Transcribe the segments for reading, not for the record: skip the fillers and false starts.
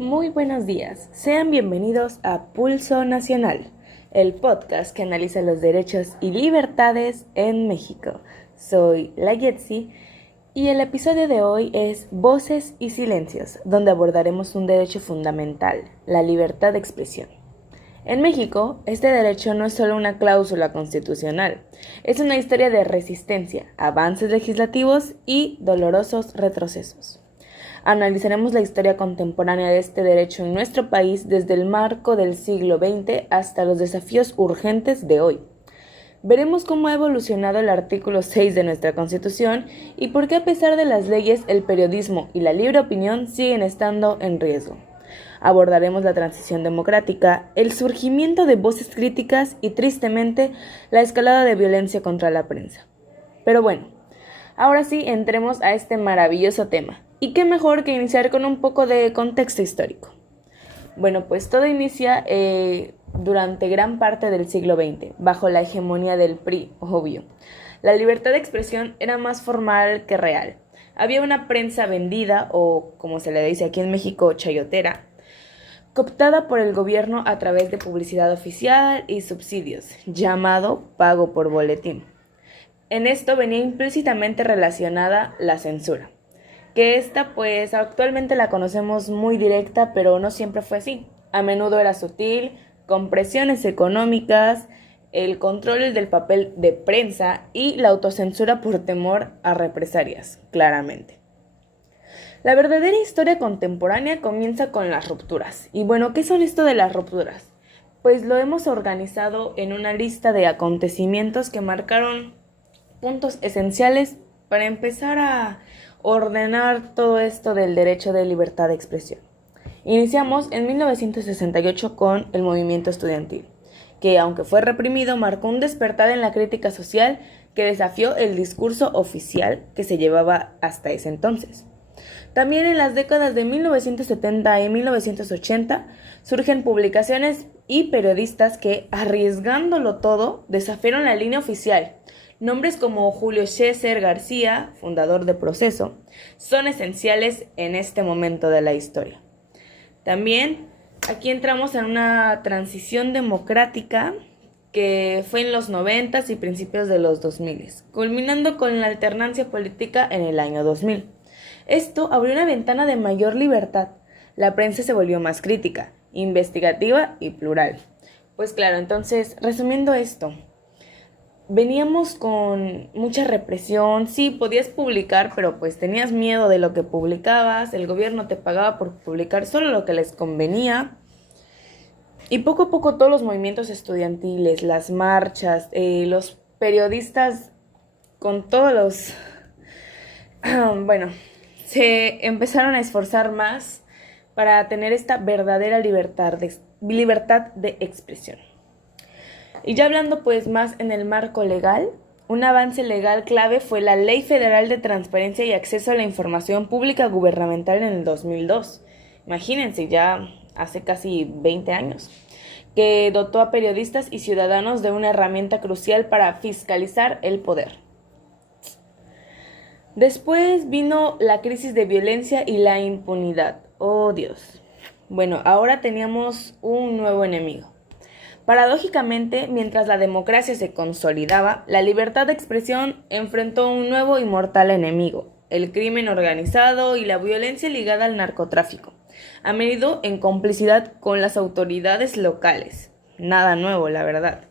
Muy buenos días, sean bienvenidos a Pulso Nacional, el podcast que analiza los derechos y libertades en México. Soy la Yetzi y el episodio de hoy es Voces y Silencios, donde abordaremos un derecho fundamental, la libertad de expresión. En México, este derecho no es solo una cláusula constitucional, es una historia de resistencia, avances legislativos y dolorosos retrocesos. Analizaremos la historia contemporánea de este derecho en nuestro país desde el marco del siglo XX hasta los desafíos urgentes de hoy. Veremos cómo ha evolucionado el artículo 6 de nuestra Constitución y por qué a pesar de las leyes el periodismo y la libre opinión siguen estando en riesgo. Abordaremos la transición democrática, el surgimiento de voces críticas y, tristemente, la escalada de violencia contra la prensa. Pero bueno, ahora sí entremos a este maravilloso tema. Y qué mejor que iniciar con un poco de contexto histórico. Bueno, pues todo inicia durante gran parte del siglo XX, bajo la hegemonía del PRI, obvio. La libertad de expresión era más formal que real. Había una prensa vendida, o como se le dice aquí en México, chayotera, cooptada por el gobierno a través de publicidad oficial y subsidios, llamado pago por boletín. En esto venía implícitamente relacionada la censura, que esta pues actualmente la conocemos muy directa, pero no siempre fue así. A menudo era sutil, con presiones económicas, el control del papel de prensa y la autocensura por temor a represalias, claramente. La verdadera historia contemporánea comienza con las rupturas. Y bueno, ¿qué son esto de las rupturas? Pues lo hemos organizado en una lista de acontecimientos que marcaron puntos esenciales para empezar a ordenar todo esto del derecho de libertad de expresión. Iniciamos en 1968 con el movimiento estudiantil, que aunque fue reprimido, marcó un despertar en la crítica social que desafió el discurso oficial que se llevaba hasta ese entonces. También en las décadas de 1970 y 1980 surgen publicaciones y periodistas que, arriesgándolo todo, desafiaron la línea oficial. Nombres como Julio César García, fundador de Proceso, son esenciales en este momento de la historia. También aquí entramos en una transición democrática que fue en los 90s y principios de los 2000s, culminando con la alternancia política en el año 2000. Esto abrió una ventana de mayor libertad. La prensa se volvió más crítica, investigativa y plural. Pues claro, entonces, resumiendo esto, veníamos con mucha represión. Sí, podías publicar, pero pues tenías miedo de lo que publicabas. El gobierno te pagaba por publicar solo lo que les convenía. Y poco a poco todos los movimientos estudiantiles, las marchas, los periodistas con todos los... se empezaron a esforzar más para tener esta verdadera libertad de expresión. Y ya hablando pues más en el marco legal, un avance legal clave fue la Ley Federal de Transparencia y Acceso a la Información Pública Gubernamental en el 2002. Imagínense, ya hace casi 20 años, que dotó a periodistas y ciudadanos de una herramienta crucial para fiscalizar el poder. Después vino la crisis de violencia y la impunidad. ¡Oh, Dios! Bueno, ahora teníamos un nuevo enemigo. Paradójicamente, mientras la democracia se consolidaba, la libertad de expresión enfrentó un nuevo y mortal enemigo, el crimen organizado y la violencia ligada al narcotráfico, a menudo en complicidad con las autoridades locales. Nada nuevo, la verdad.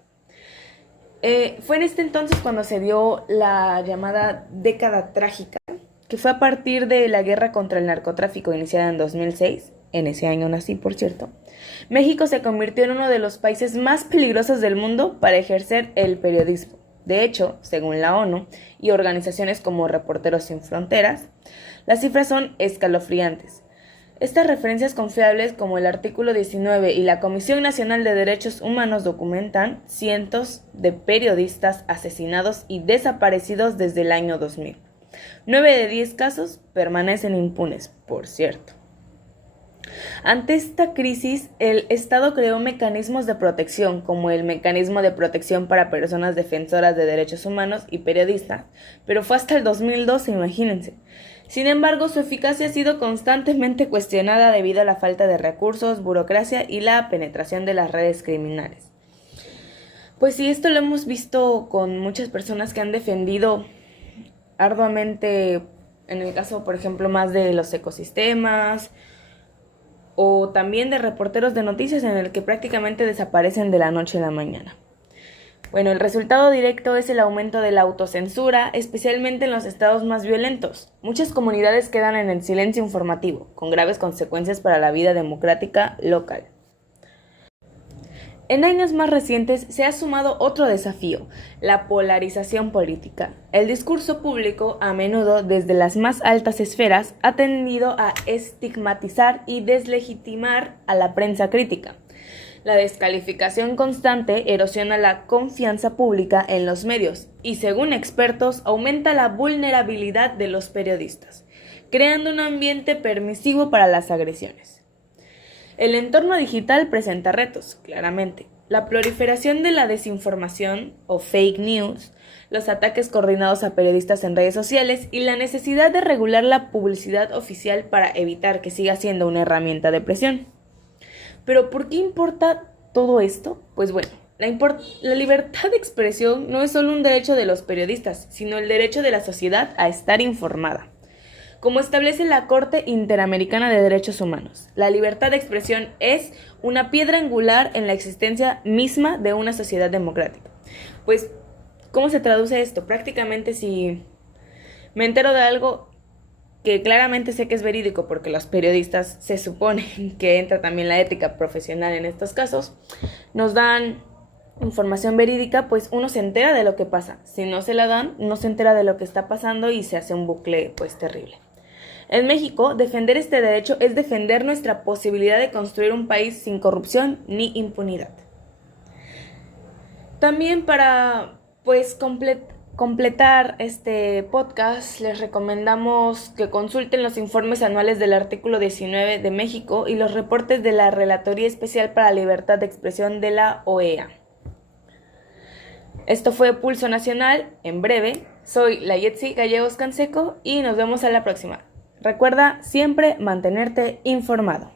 Fue en este entonces cuando se dio la llamada década trágica, que fue a partir de la guerra contra el narcotráfico iniciada en 2006, en ese año nací, por cierto. México se convirtió en uno de los países más peligrosos del mundo para ejercer el periodismo. De hecho, según la ONU y organizaciones como Reporteros Sin Fronteras, las cifras son escalofriantes. Estas referencias confiables, como el artículo 19 y la Comisión Nacional de Derechos Humanos, documentan cientos de periodistas asesinados y desaparecidos desde el año 2000. 9 de 10 casos permanecen impunes, por cierto. Ante esta crisis, el Estado creó mecanismos de protección, como el Mecanismo de Protección para Personas Defensoras de Derechos Humanos y Periodistas, pero fue hasta el 2012, imagínense. Sin embargo, su eficacia ha sido constantemente cuestionada debido a la falta de recursos, burocracia y la penetración de las redes criminales. Pues sí, esto lo hemos visto con muchas personas que han defendido arduamente, en el caso, por ejemplo, más de los ecosistemas, o también de reporteros de noticias en el que prácticamente desaparecen de la noche a la mañana. Bueno, el resultado directo es el aumento de la autocensura, especialmente en los estados más violentos. Muchas comunidades quedan en el silencio informativo, con graves consecuencias para la vida democrática local. En años más recientes se ha sumado otro desafío, la polarización política. El discurso público, a menudo desde las más altas esferas, ha tendido a estigmatizar y deslegitimar a la prensa crítica. La descalificación constante erosiona la confianza pública en los medios y, según expertos, aumenta la vulnerabilidad de los periodistas, creando un ambiente permisivo para las agresiones. El entorno digital presenta retos, claramente. La proliferación de la desinformación o fake news, los ataques coordinados a periodistas en redes sociales y la necesidad de regular la publicidad oficial para evitar que siga siendo una herramienta de presión. ¿Pero por qué importa todo esto? Pues bueno, la libertad de expresión no es solo un derecho de los periodistas, sino el derecho de la sociedad a estar informada. Como establece la Corte Interamericana de Derechos Humanos, la libertad de expresión es una piedra angular en la existencia misma de una sociedad democrática. Pues, ¿cómo se traduce esto? Prácticamente si me entero de algo que claramente sé que es verídico, porque los periodistas se supone que entra también la ética profesional en estos casos, nos dan información verídica, pues uno se entera de lo que pasa. Si no se la dan, no se entera de lo que está pasando y se hace un bucle pues terrible. En México, defender este derecho es defender nuestra posibilidad de construir un país sin corrupción ni impunidad. También para pues completar este podcast, les recomendamos que consulten los informes anuales del artículo 19 de México y los reportes de la Relatoría Especial para la Libertad de Expresión de la OEA. Esto fue Pulso Nacional, en breve. Soy la Yetzi Gallegos Canseco y nos vemos a la próxima. Recuerda siempre mantenerte informado.